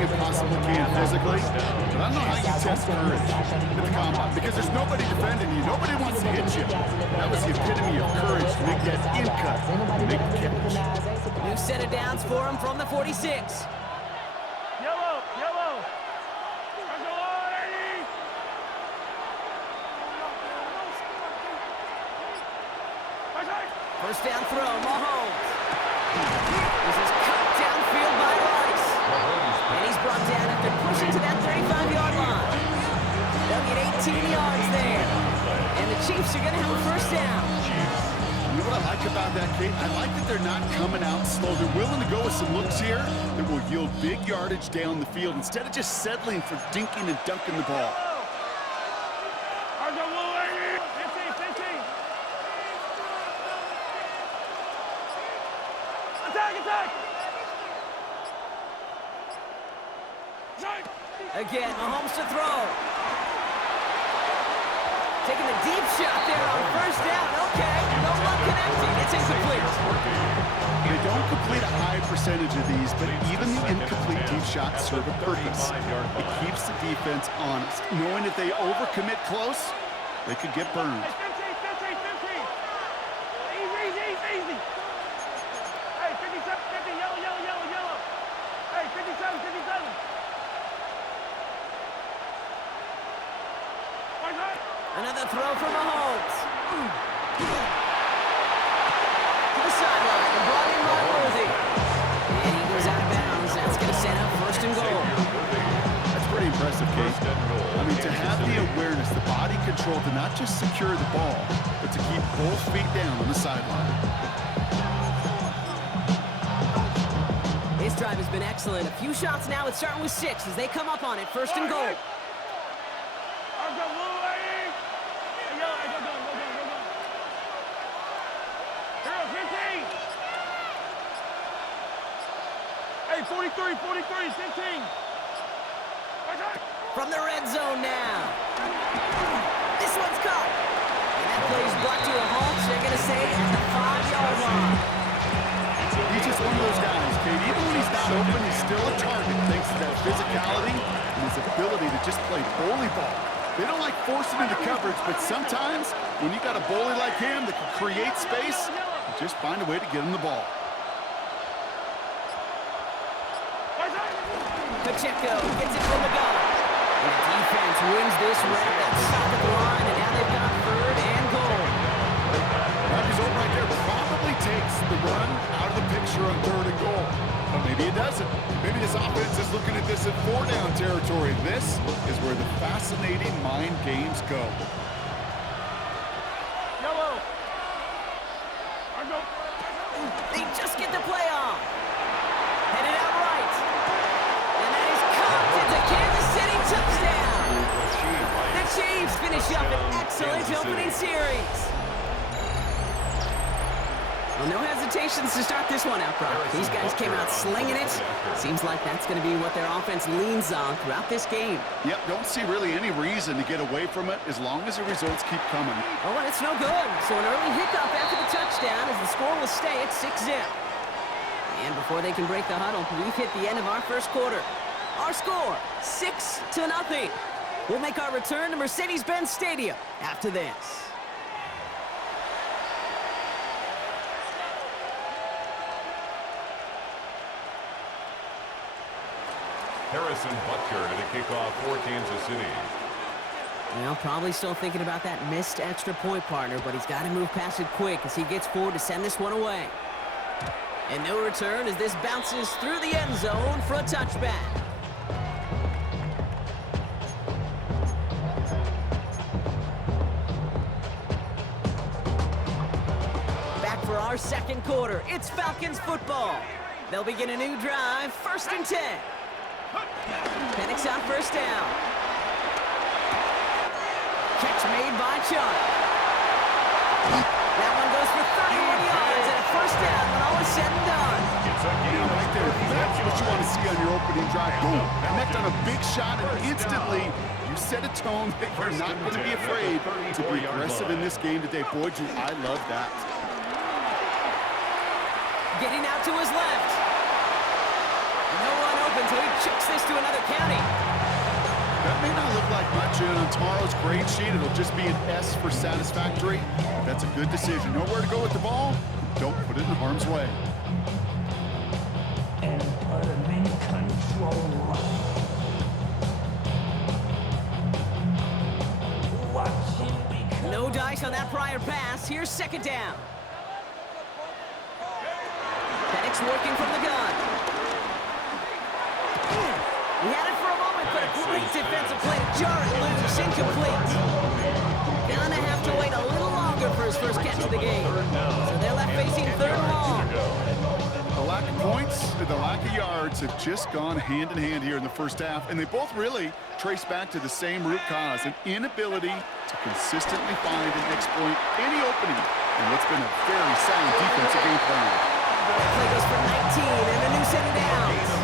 everything it possibly can physically. But I don't know how you test courage at the combine because there's nobody defending you. Nobody wants to hit you. That was the epitome of courage to make that in cut and make the catch. New set of downs for him from the 46. Yellow, yellow. First down throw, Mahomes. This is cut downfield by Rice. And he's brought down after pushing to that 35-yard line. They'll get 18 yards there. And the Chiefs are going to have a first down. You know what I like about that, Kate? I like that they're not coming out slow. They're willing to go with some looks here that will yield big yardage down the field instead of just settling for dinking and dunking the ball. Again, Mahomes to throw. Taking the deep shot there on first down. Okay, no luck connecting. It's incomplete. They don't complete a high percentage of these, but even the incomplete deep shots serve a purpose. It keeps the defense honest, knowing if they overcommit close, they could get burned. Easy. Hey, 57, 50, yellow. Hey, 57. Another throw from Mahomes. To the sideline and brought in by Worthy. And he goes out of bounds. That's going to set up first and goal. That's pretty impressive, Kate. I mean, to have the awareness, the body control to not just secure the ball, but to keep both feet down on the sideline. His drive has been excellent. A few shots now. It's starting with 6 as they come up on it. First and goal. Hey, 43, 15. From the red zone now. This one's caught. And that play is brought to a halt. They're going to say at the 5-yard line. He's just one of those guys, Kate. Even when he's not open, he's still a target thanks to that physicality and his ability to just play bully ball. They don't like forcing into coverage, but sometimes when you got a bully like him that can create space, you just find a way to get him the ball. Pacheco gets it from the gun. And the defense wins this round outside the line, and now they've got 3rd and goal. That result right there probably takes the run out of the picture on 3rd and goal. But maybe it doesn't. Maybe this offense is looking at this at 4-down territory. This is where the fascinating mind games go. Yellow. They just get the play off. Headed out right. And that is caught. It's a Kansas City touchdown. The Chiefs finish up an excellent opening series. Well, no hesitations to start this one out, Brock. These guys came out slinging it. Seems like that's going to be what their offense leans on throughout this game. Yep, don't see really any reason to get away from it as long as the results keep coming. Oh, and it's no good. So an early hiccup after the touchdown as the score will stay at 6-zip. And before they can break the huddle, we've hit the end of our first quarter. Our score, 6-0. We'll make our return to Mercedes-Benz Stadium after this. Harrison Butker to the kickoff for Kansas City. Well, probably still thinking about that missed extra point, partner, but he's got to move past it quick as he gets forward to send this one away. And no return as this bounces through the end zone for a touchback. Back for our second quarter. It's Falcons football. They'll begin a new drive, 1st and 10. Penix on first down. Catch made by Chuck. That one goes for 31 yards and a first down when all is said and done. Right there, that's what you want to see on your opening drive. Boom, connect on a big shot, and instantly you set a tone that you're not going to be afraid to be aggressive in this game today. Boy, I love that. Getting out to his left. No one open, until he chucks this to another county. That may not look like much, and on tomorrow's grade sheet, it'll just be an S for satisfactory. But that's a good decision. Know where to go with the ball. Don't put it in harm's way. And put him in control. Watch him become. No dice on that prior pass. Here's second down. Penix working from the gun. He had it for a moment, but a great defensive play to jar it loose. Incomplete. Gonna have to wait a little longer for his first catch of the game. So they're left facing third and long. The lack of points and the lack of yards have just gone hand in hand here in the first half, and they both really trace back to the same root cause, an inability to consistently find and exploit any opening in what's been a very sound defensive game plan. Play goes for 19 and a new set of downs.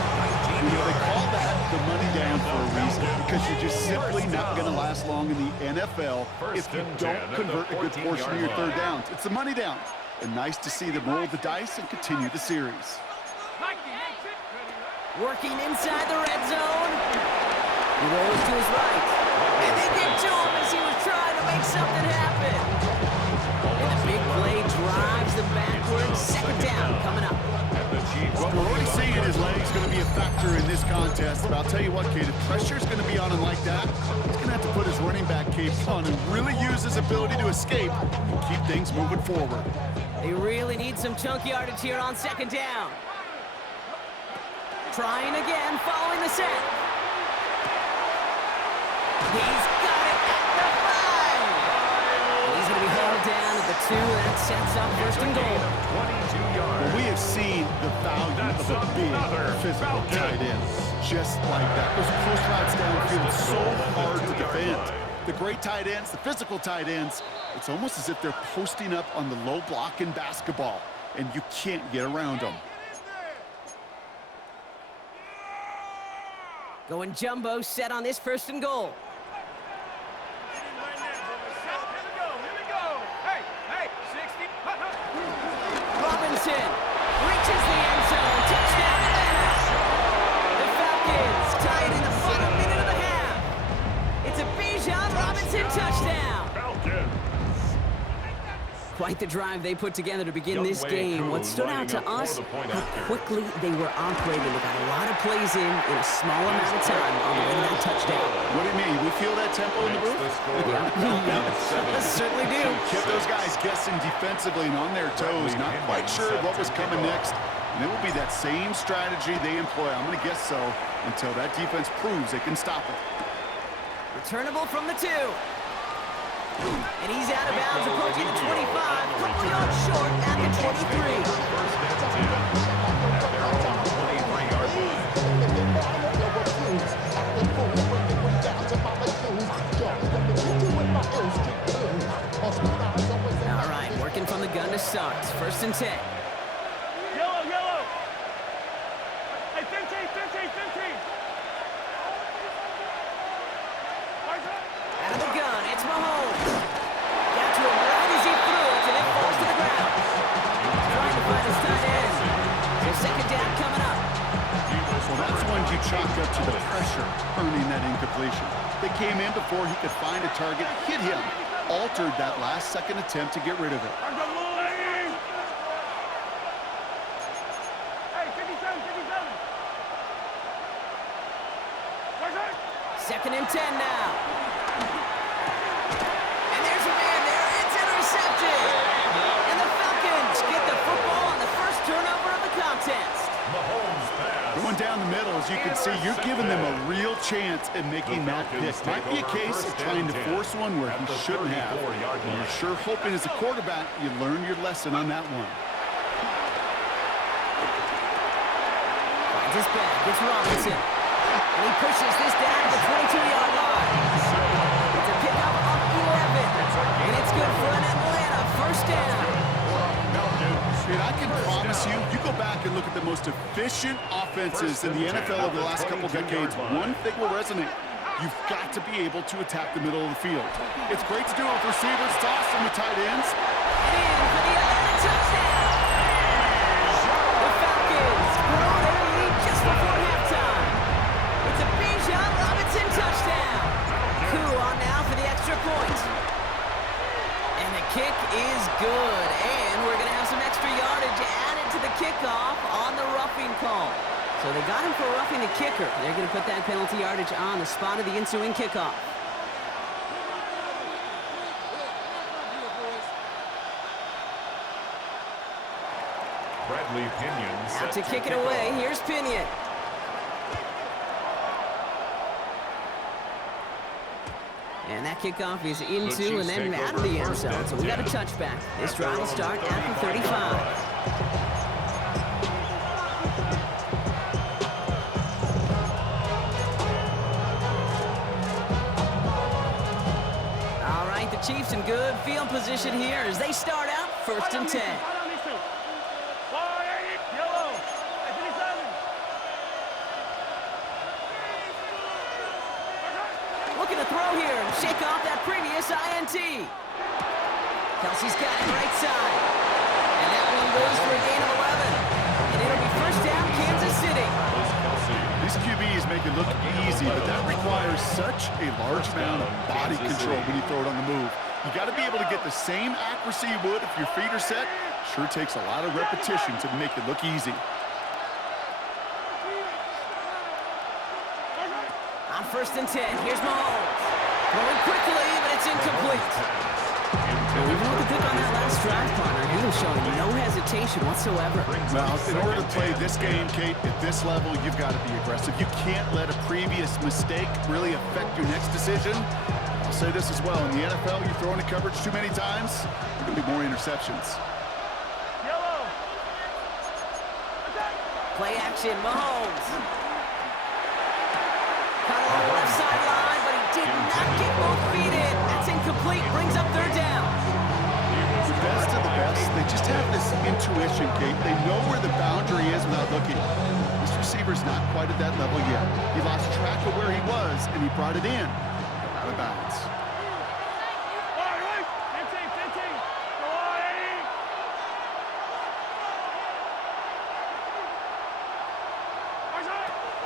You know, they call that the money down for a reason, because you're just simply not going to last long in the NFL if you don't convert a good portion of your third downs. It's the money down. And nice to see them roll the dice and continue the series. Working inside the red zone. He rolls to his right. And they get to him as he was trying to make something happen. And the big play drives them backwards. Second down coming up. Well, we're already seeing his legs going to be a factor in this contest. But I'll tell you what, kid, if pressure's going to be on him like that, he's going to have to put his running back cape on and really use his ability to escape and keep things moving forward. They really need some chunk yardage here on second down. Trying again, following the set. He's got it at the 5. He's going to be held down at the 2. That sets up first and goal. Well, we have seen the value of a big physical tight end. Just like that. Those close routes downfield so hard to defend. The great tight ends, the physical tight ends, it's almost as if they're posting up on the low block in basketball, and you can't get around them. Going jumbo set on this first and goal. Robinson reaches the end zone. Touchdown Atlanta. The Falcons tie it in the final minute of the half. It's a Bijan Robinson touchdown. Quite the drive they put together to begin this game. What stood out to us, how quickly they were operating. They got a lot of plays in a small amount of time on the way to that touchdown. What do you mean? We feel that tempo in the booth? Yeah, certainly do. Kept those guys guessing defensively and on their toes, not quite sure what was coming next. And it will be that same strategy they employ, I'm going to guess so, until that defense proves they can stop it. Returnable from the 2. And he's out of bounds, approaching the 25, a couple yards short at the 23. All right, working from the gun to start. First and 10. Yellow, yellow. Hey, 15. Out of the gun, it's Mahomes. Got to him right as he threw it, and it falls to the ground. Trying to find his tight end. So second down coming up. Well, that's one you chalk up to the pressure, earning that incompletion. They came in before he could find a target, hit him, altered that last-second attempt to get rid of it. Hey, 57. Second and 10 now. And there's a man there. It's intercepted. And the Falcons get the football on the first turnover of the contest. Going down the middle, as you can see, you're giving them a real chance at making that pick. Might be a case of trying to force one where he shouldn't have. And you're sure hoping as a quarterback you learn your lesson on that one. Finds his back. It's Robinson. And he pushes this down to the 22-yard line. It's a pickup of 11. And it's good for an Atlanta first down. And I can promise you, you go back and look at the most efficient offenses in the NFL over the last couple decades, one thing will resonate. You've got to be able to attack the middle of the field. It's great to do it with receivers. It's awesome with tight ends. And in for the Atlanta touchdown. The Falcons grow their lead just before halftime. is good, and we're going to have some extra yardage added to the kickoff on the roughing call. So they got him for roughing the kicker. They're going to put that penalty yardage on the spot of the ensuing kickoff. Bradley Pinion Out set to kick it away. Here's Pinion. And that kickoff is into and then out of the end zone. So we got a touchback. This drive will start at the 35. The Chiefs in good field position here as they start out 1st and 10. Looking to throw here and shake off that previous INT. Kelsey's got it right side. And that one goes for a gain of 11. And it'll be 1st down, Kansas City. These QBs make it look easy, but that requires such a large amount of body control when you throw it on the move. You got to be able to get the same accuracy you would if your feet are set. Sure takes a lot of repetition to make it look easy. On 1st and 10, here's Mahomes. Throwing quickly, but it's incomplete. Even with the pick on that last drive, partner, he was showing no hesitation whatsoever. Well, in order to play this game, Kate, at this level, you've got to be aggressive. You can't let a previous mistake really affect your next decision. I'll say this as well. In the NFL, you throw into coverage too many times, there could be more interceptions. Play action, Mahomes. Caught along the left sideline, but he did not get both feet in. That's incomplete. Brings up 3rd down. The best of the best, they just have this intuition, Kate. They know where the boundary is without looking. This receiver's not quite at that level yet. He lost track of where he was, and he brought it in. Out of bounds.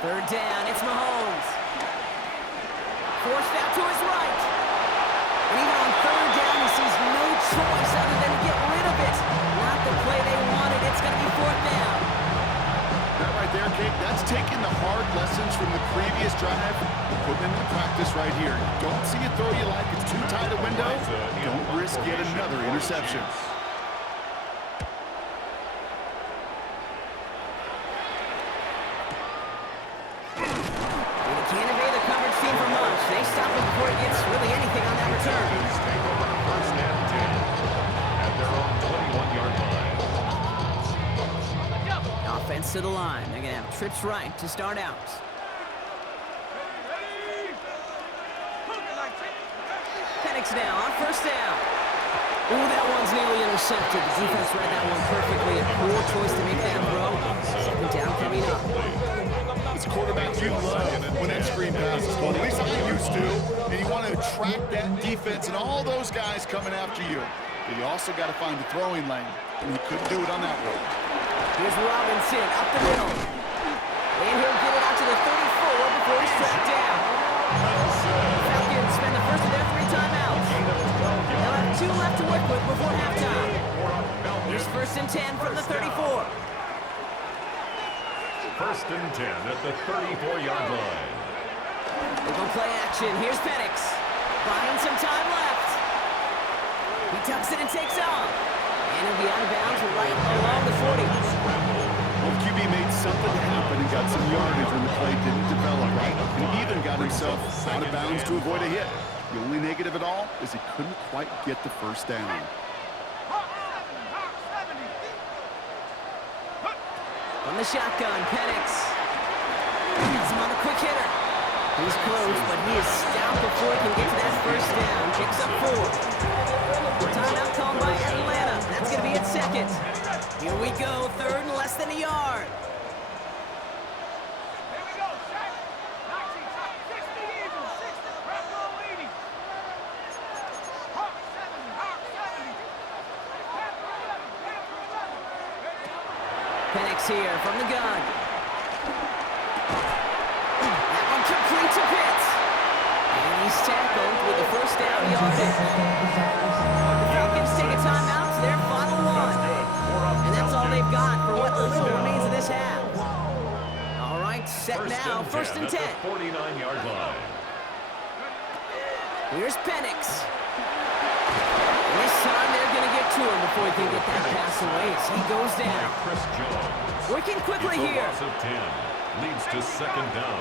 Third down, it's Mahomes. Forced out to his right. And even on 3rd down, he sees no choice other than to get rid of it. Not the play they wanted. It's going to be 4th down. That right there, Kate, that's taking the hard lessons from the previous drive and putting them into practice right here. Don't see it throw you like it's too tight a window. Don't risk yet another interception. They stop him before he gets really anything on that return. Take over 1st and 10 at their own 21-yard line. Offense to the line. They're going to have trips right to start out. Penix now on 1st down. Ooh, that one's nearly intercepted. The defense read that one perfectly. A poor choice to make that throw. 2nd down coming up. It's quarterbacks you love when that screen passes. Well, at least I used to. And you want to attract that defense and all those guys coming after you. But you also got to find the throwing lane. And you couldn't do it on that one. Here's Robinson up the middle. And he'll get it out to the 34 before he's tracked down. Falcons spend the first of their 3 timeouts. They'll have 2 left to work with before halftime. Here's 1st and 10 from the 34. 1st and 10 at the 34-yard line. They're going to play action. Here's Penix. Buying some time left. He tucks it and takes off. And he'll be out of bounds right along the 40. Well, QB made something happen and got some yardage when the play didn't develop right. And even got himself out of bounds to avoid a hit. The only negative at all is he couldn't quite get the 1st down. From the shotgun, Penix. Has him on the quick hitter. He's close, but he is stout before he can get to that 1st down. Picks up 4. Timeout called by Atlanta. That's going to be its 2nd. Here we go, 3rd and less than a yard. Penix here from the gun. That one complete to Pitts. And he's tackled with the 1st down yardage. The Falcons take a timeout. half. All right, set now, first and 10. At the 49-yard line. Here's Penix. And this time they're going to get to him before he can get that pass away as he goes down. Chris Jones. Working quickly It's a here. loss of 10. Leads to second down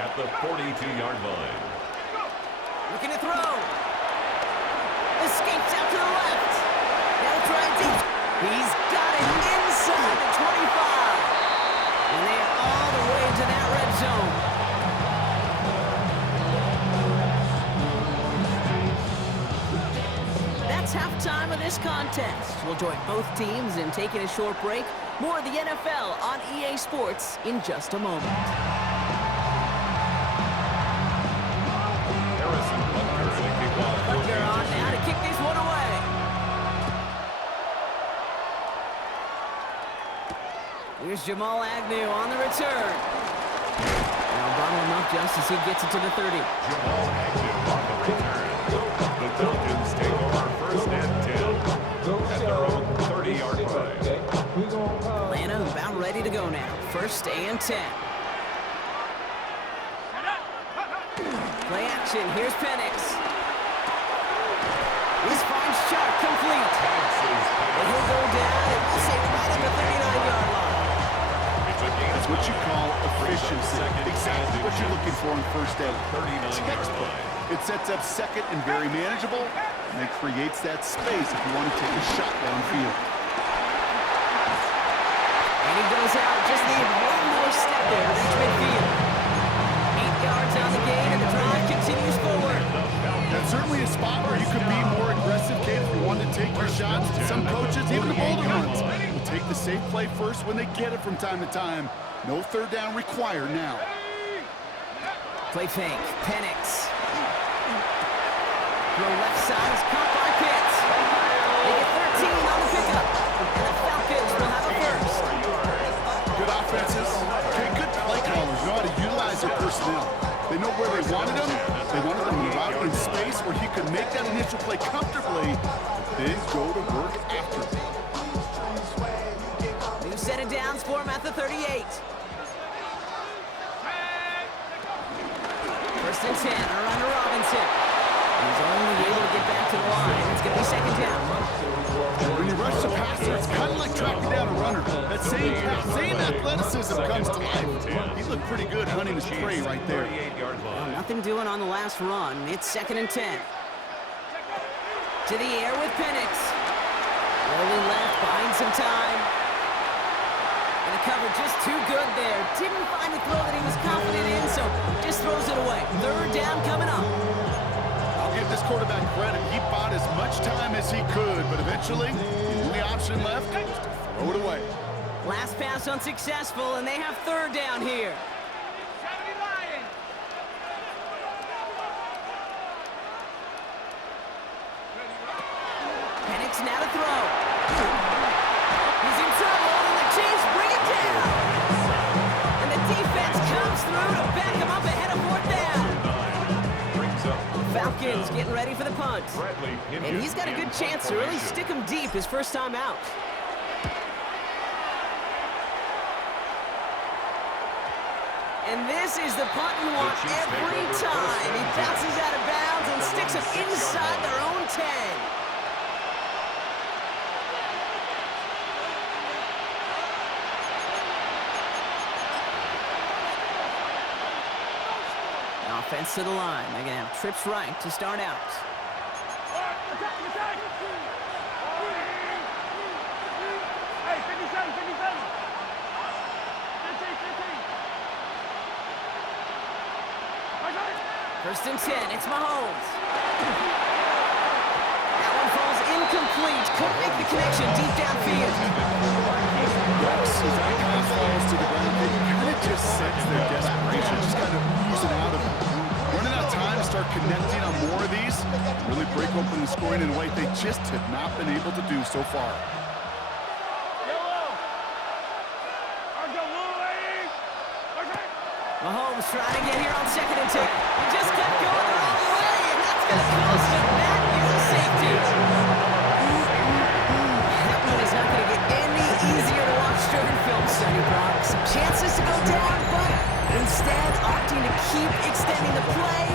at the 42-yard line. Looking to throw. Escapes out to the left. Now trying deep. He's got it inside the 25. And they are all the way into that red zone. That's halftime of this contest. We'll join both teams in taking a short break. More of the NFL on EA Sports in just a moment. Harrison Butker to kick off. Butker on now to kick this one away. Here's Jamal Agnew on the return. Now bottle him up just as he gets it to the 30. Jamal Agnew on the return. The Falcons take over first and 10 at their own 30-yard line. Atlanta about ready to go now. First and 10. Play action. Here's Penix. This finds Sharp complete. And he'll go down and we'll say right at the 39-yard line. That's what you call efficiency. Exactly what you're looking for in first down. 39-yard line. It sets up second and very manageable, and it creates that space if you want to take a shot downfield. And he goes out. Just need one more step there to reach midfield. 8 yards on the gain, and the drive continues forward. That's certainly a spot where you could be more aggressive, kid, if you want to take your shots. Some coaches, even the bolder ones, will take the safe play first when they get it from time to time. No third down required now. Play fake. Penix. Throw left side is caught by Pitts. They get 13 on the pickup. And the Falcons will have a first. Good offenses. Okay, good play callers know how to utilize their personnel. They know where they wanted them. They wanted them to move out in space where he could make that initial play comfortably, but then go to work after. New set of downs for him at the 38. First and 10, around to Robinson. He's only able to get back to the line. It's going to be second down. When you rush the passer, it's kind of like tracking down a runner. That same athleticism comes to life. He looked pretty good hunting his prey right there. Well, nothing doing on the last run. It's second and 10. To the air with Penix. Rolling left, buying some time. And the cover just too good there. Didn't find the throw that he was confident in, so just throws it away. Third down coming up. I'll give this quarterback credit. He bought as much time as he could, but eventually, the only option left was to throw it away. Last pass unsuccessful, and they have third down here. Penix now to throw. He's in trouble, and the Chiefs bring it down. And the defense comes through to back him up ahead of fourth down. Falcons getting ready for the punt. And he's got a good chance to really stick him deep his first time out. And this is the punt you want every time. He bounces out of bounds and sticks him inside their own 10. Offense to the line. They're going to have trips right to start out. Hey, 57, 57. 15. First and 10. It's Mahomes. That one falls incomplete. Couldn't make the connection deep downfield. As that pass falls to the ground, they kind of just sense their desperation, just kind of oozing out of it. Running out of time to start connecting on more of these, really break open the scoring in a way they just have not been able to do so far. Mahomes trying to get here on second and 10. He just kept going the wrong way, and that's going to cost him. That is a safety. That one is not going to get any easier to watch during film study, Brock. chances to go down, but instead opting to keep extending the play,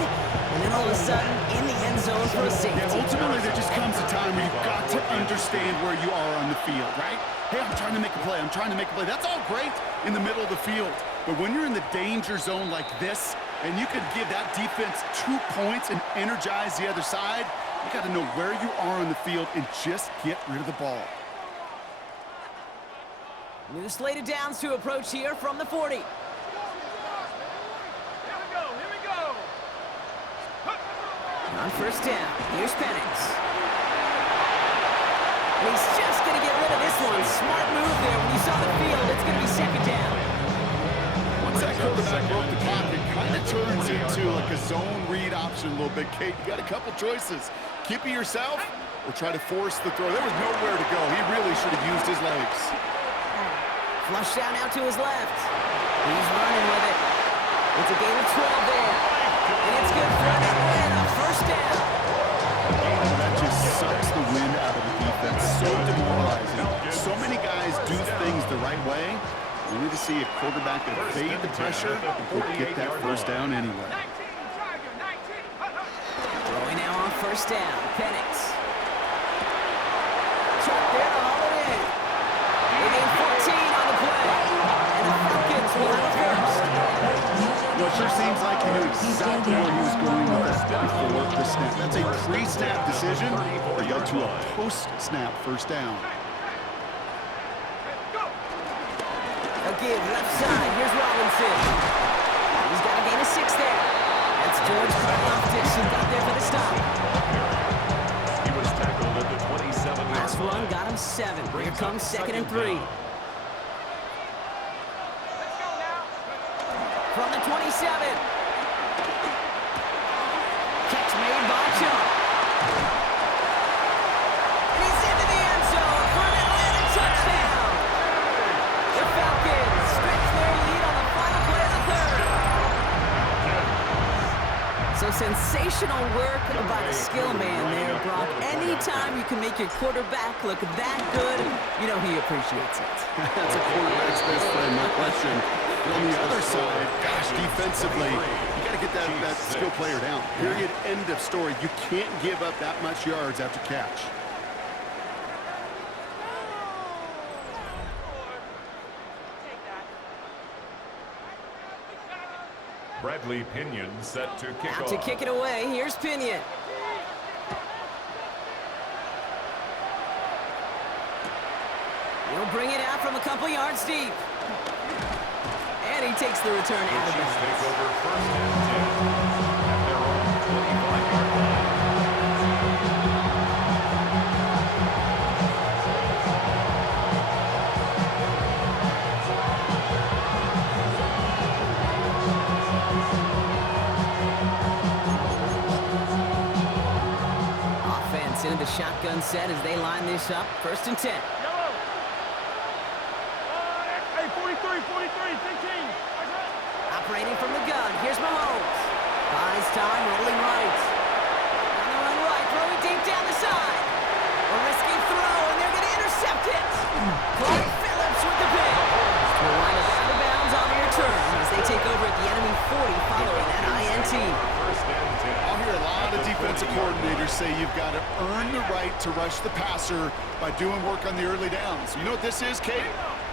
and then all of a sudden in the end zone for a safety. Yeah, ultimately, there just comes a time where you've got to understand where you are on the field, right? Hey, I'm trying to make a play. I'm trying to make a play. That's all great in the middle of the field. But when you're in the danger zone like this, and you could give that defense 2 points and energize the other side, you got to know where you are on the field and just get rid of the ball. New slated downs to approach here from the 40. Here we go, here we go. On first down, here's Penix. And he's just going to get rid of this one. Smart move there. When you saw the field, it's going to be second down. Once that quarterback broke the clock, it kind of turns into like a zone read option a little bit. Kate, you got a couple choices. Keep it yourself or try to force the throw. There was nowhere to go. He really should have used his legs. Flush down out to his left. He's running with it. It's a gain of 12 there. And it's good for Atlanta. First down. That just sucks the wind out of the defense. So demoralizing. So many guys do things the right way. We need to see a quarterback that fade the pressure or get that first down anyway. 19, Tiger, 19. Throwing now on first down. Penix. Chuck there to haul it in. They gain 14 on the play. And the Falcons will have first. Well, it sure seems like he knew exactly where he was going with that before the snap. That's a pre-snap decision or go to a post-snap first down. They'll give left side. Here's Robinson. He's got a gain of 6 there. That's George Karlaftis who got there for the stop. He was tackled at the 27. Last one got him 7. Here comes second and 3. From the 27. Catch made by Chubb. And he's into the end zone for an Atlanta touchdown. The Falcons stretch their lead on the final play of the third. So sensational work by the skill man there, Brock. Anytime you can make your quarterback look that good, you know he appreciates it. That's a quarterback's best friend, no question. But on the other side, gosh, defensively, you got to get that skill player down. Period, end of story. You can't give up that much yards after catch. Bradley Pinion set to kick Out off. to kick it away, here's Pinion. He'll bring it out from a couple yards deep. And he takes the return out of Chiefs bounds. take over first and 10 at their own 25-yard line. Offense into the shotgun set as they line this up. First and 10. Yellow. Hey, 43, 15. Operating from the gun. Here's Mahomes. Buys time, rolling right. On the run right, throwing deep down the side. A risky throw, and they're going to intercept it. Clark Phillips with the pick. To line up out of bounds on the return as they take over at the enemy 40 following that INT. First and 10. I'll hear a lot of defensive coordinators say you've got to earn the right to rush the passer by doing work on the early downs. You know what this is, Kate?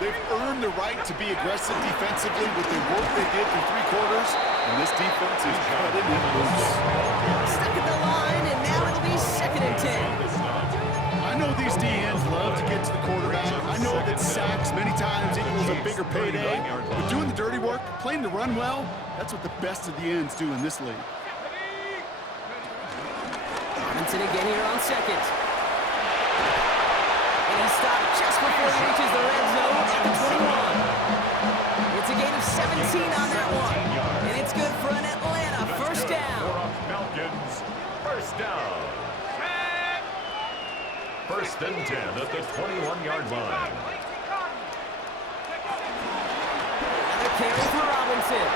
They've earned the right to be aggressive defensively with the work they did through 3 quarters, and this defense is cutting it loose. Stuck at the line, and now it'll be second and 10. I know these DNs love to get to the quarterback. I know that sacks many times equals a bigger payday, but doing the dirty work, playing the run well, that's what the best of the ends do in this league. Robinson again here on second. And he stopped just before he reaches the red zone at the 21. It's a gain of 17 on that one. And it's good for an Atlanta first down. Falcons, first down. First and 10 at the 21-yard line. Another carry for Robinson.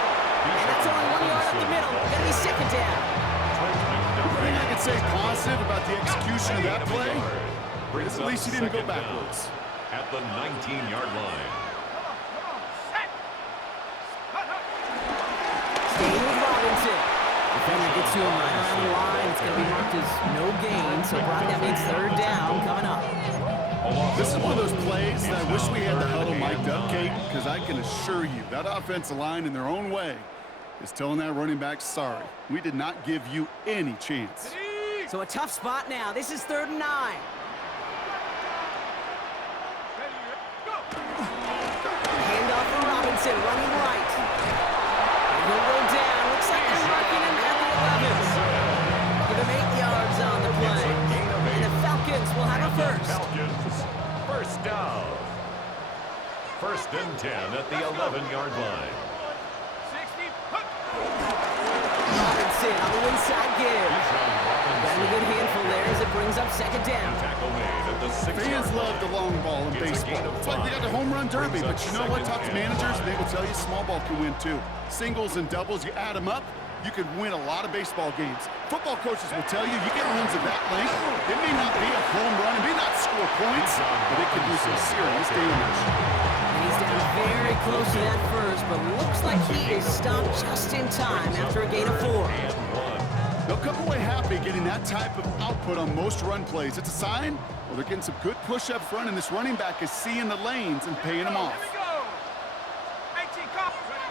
And that's only 1 yard up the middle. Gonna be second down. The thing I can say positive about the execution of that play is at least he didn't go backwards. At the 19-yard line. Robinson. Defender gets to him right around the line. It's going to be marked as no gain. So, Brock, that means third down coming up. This is one of those plays that I wish we had the huddle mic'd up, Kate, because I can assure you that offensive line in their own way is telling that running back, sorry, we did not give you any chance. So a tough spot now. This is 3rd and 9. Handoff for Robinson, running right. And he'll go down. Looks like they're marking him at the 11. Give him 8 yards on the play. And the Falcons will have a first. Falcons, first down. 1st and 10 at the 11-yard line. Robinson on the inside give. Got a good handful there as it brings up 2nd down. Tackle made at the 6-yard Fans line. love the long ball in baseball. It's like they got the home run derby, but you know what? Talk to managers, and they will tell you small ball can win too. Singles and doubles, you add them up, you could win a lot of baseball games. Football coaches will tell you, you get runs of that length, it may not be a home run, it may not score points, but it could do some serious damage. And he's down very close to that first, but looks like he is stopped just in time after a gain of 4. They'll come away happy getting that type of output on most run plays. It's a sign, well, they're getting some good push up front, and this running back is seeing the lanes and paying them off.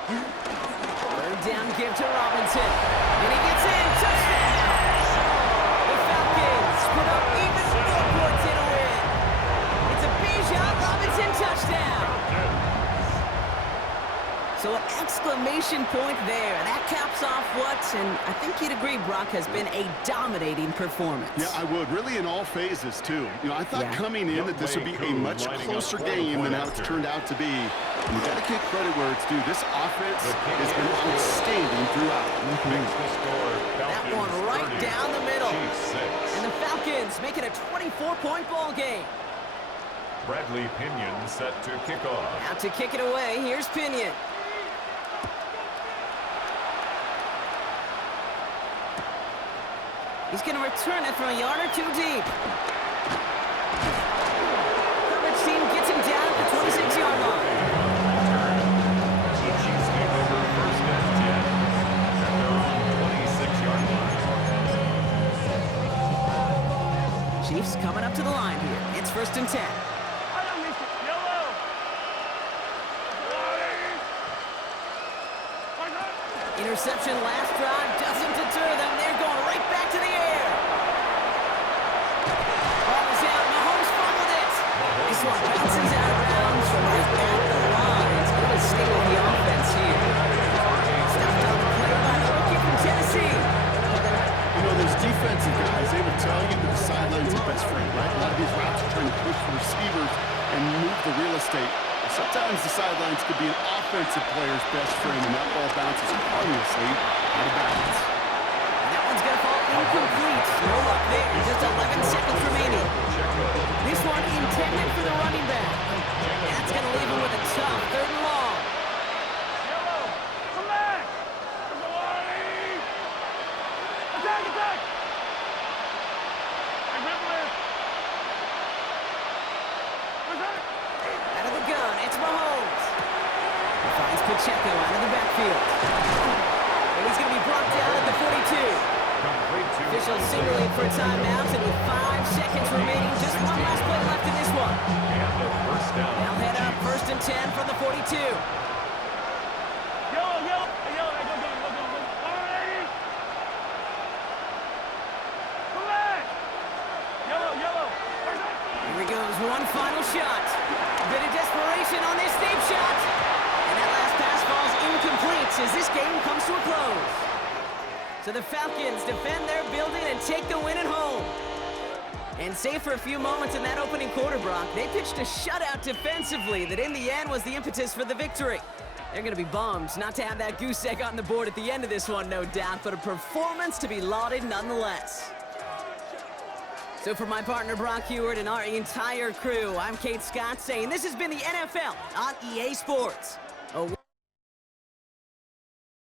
Third down give to Robinson. And he gets in. Touchdown! The Falcons put up even more points in a win. It's a Bijan Robinson touchdown. So an exclamation point there. That caps off what, and I think you'd agree, Brock, has been a dominating performance. Yeah, I would. Really in all phases, too. You know, I thought coming in that this would be a much closer game than how it's turned out to be. And you got to give credit where it's due. This offense has been outstanding throughout. That one right down the middle. And the Falcons make it a 24-point ball game. Bradley Pinion set to kick off. Out to kick it away, here's Pinion. He's going to return it from a yard or 2 deep. Coverage team gets him down at the 26-yard line. The Chiefs take over 1st and 10 at their own 26-yard line. Chiefs coming up to the line here. It's 1st and 10. Interception last drive doesn't deter them. They're going right back to the air. Ball is out. Mahomes fumbled it. This one bounces out of bounds from right at the line. It's going to stay with the offense here. Stopped on the play by the rookie from Tennessee. You know, those defensive guys, they will tell you that the sideline's the best friend, right? A lot of these routes are trying to push the receivers and move the real estate. Sometimes the sidelines could be an offensive player's best friend, and that ball bounces harmlessly out of bounds. That one's going to fall incomplete. No luck there. Just 11 seconds remaining. This one intended for the running back. That's going to leave him with a tough 3rd and long. Come back! Attack! Out of the gun, it's Mahomes. He finds Pacheco out of the backfield. And he's going to be brought down at the 42. Officials signaling for a timeout, and with 5 seconds remaining, just one last play left in this one. And the first down. They'll head up 1st and 10 from the 42. Here he goes, one final shot. A bit of desperation on this deep shot. And that last pass falls incomplete as this game comes to a close. So the Falcons defend their building and take the win at home. And save for a few moments in that opening quarter, Brock, they pitched a shutout defensively that in the end was the impetus for the victory. They're going to be bummed not to have that goose egg on the board at the end of this one, no doubt, but a performance to be lauded nonetheless. So for my partner, Brock Heward, and our entire crew, I'm Kate Scott saying this has been the NFL on EA Sports.